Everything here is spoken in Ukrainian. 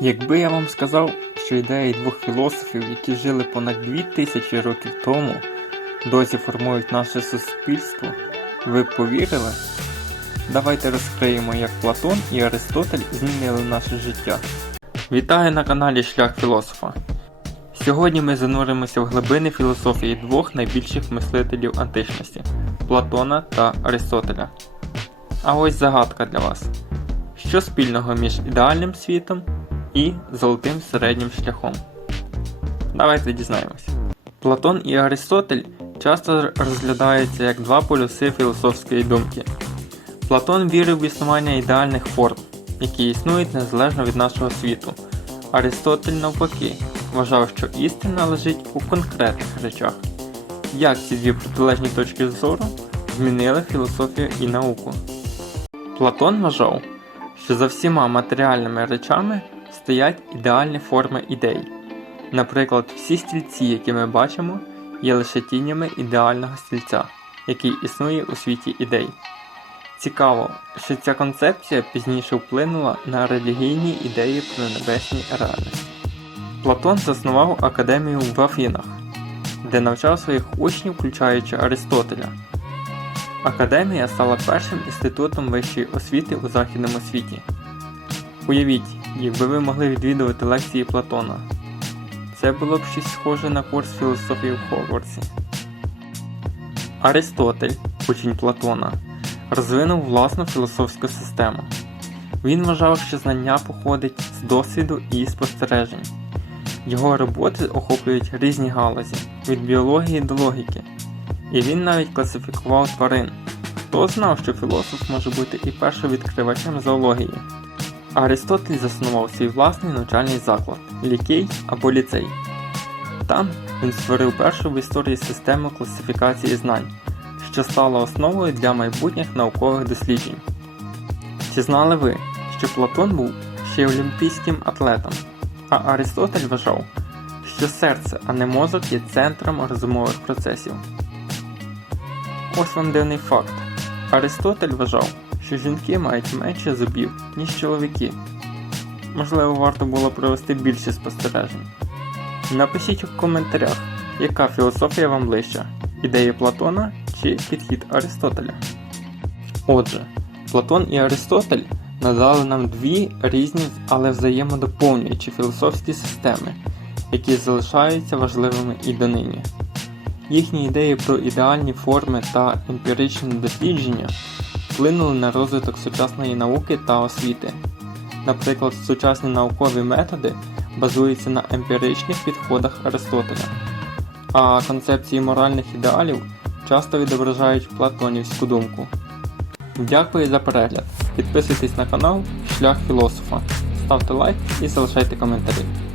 Якби я вам сказав, що ідеї двох філософів, які жили понад дві тисячі років тому, досі формують наше суспільство, ви повірили? Давайте розкриємо, як Платон і Аристотель змінили наше життя. Вітаю на каналі Шлях Філософа. Сьогодні ми зануримося в глибини філософії двох найбільших мислителів античності Платона та Аристотеля. А ось загадка для вас. Що спільного між ідеальним світом і золотим середнім шляхом? Давайте дізнаємось. Платон і Аристотель часто розглядаються як два полюси філософської думки. Платон вірив в існування ідеальних форм, які існують незалежно від нашого світу. Аристотель, навпаки, вважав, що істина лежить у конкретних речах. Як ці дві протилежні точки зору змінили філософію і науку? Платон вважав, що за всіма матеріальними речами стоять ідеальні форми ідей. Наприклад, всі стільці, які ми бачимо, є лише тінями ідеального стільця, який існує у світі ідей. Цікаво, що ця концепція пізніше вплинула на релігійні ідеї про небесні реальності. Платон заснував академію в Афінах, де навчав своїх учнів, включаючи Аристотеля. Академія стала першим інститутом вищої освіти у західному світі. Уявіть, якби ви могли відвідувати лекції Платона. Це було б щось схоже на курс філософії в Хогвартсі. Аристотель, учень Платона, розвинув власну філософську систему. Він вважав, що знання походить з досвіду і спостережень. Його роботи охоплюють різні галузі від біології до логіки, і він навіть класифікував тварин. Хто знав, що філософ може бути і першовідкривачем зоології? Аристотель заснував свій власний навчальний заклад лікей або ліцей. Там він створив першу в історії систему класифікації знань, що стала основою для майбутніх наукових досліджень. Чи знали ви, що Платон був ще й олімпійським атлетом, а Аристотель вважав, що серце, а не мозок є центром розумових процесів? Ось вам дивний факт. Аристотель вважав, що жінки мають менше зубів, ніж чоловіки. Можливо, варто було провести більше спостережень. Напишіть у коментарях, яка філософія вам ближча ідеї Платона чи підхід Аристотеля. Отже, Платон і Аристотель надали нам дві різні, але взаємодоповнюючі філософські системи, які залишаються важливими і донині. Їхні ідеї про ідеальні форми та емпіричні дослідження вплинули на розвиток сучасної науки та освіти. Наприклад, сучасні наукові методи базуються на емпіричних підходах Аристотеля, а концепції моральних ідеалів часто відображають платонівську думку. Дякую за перегляд. Підписуйтесь на канал Шлях Філософа, ставте лайк і залишайте коментарі.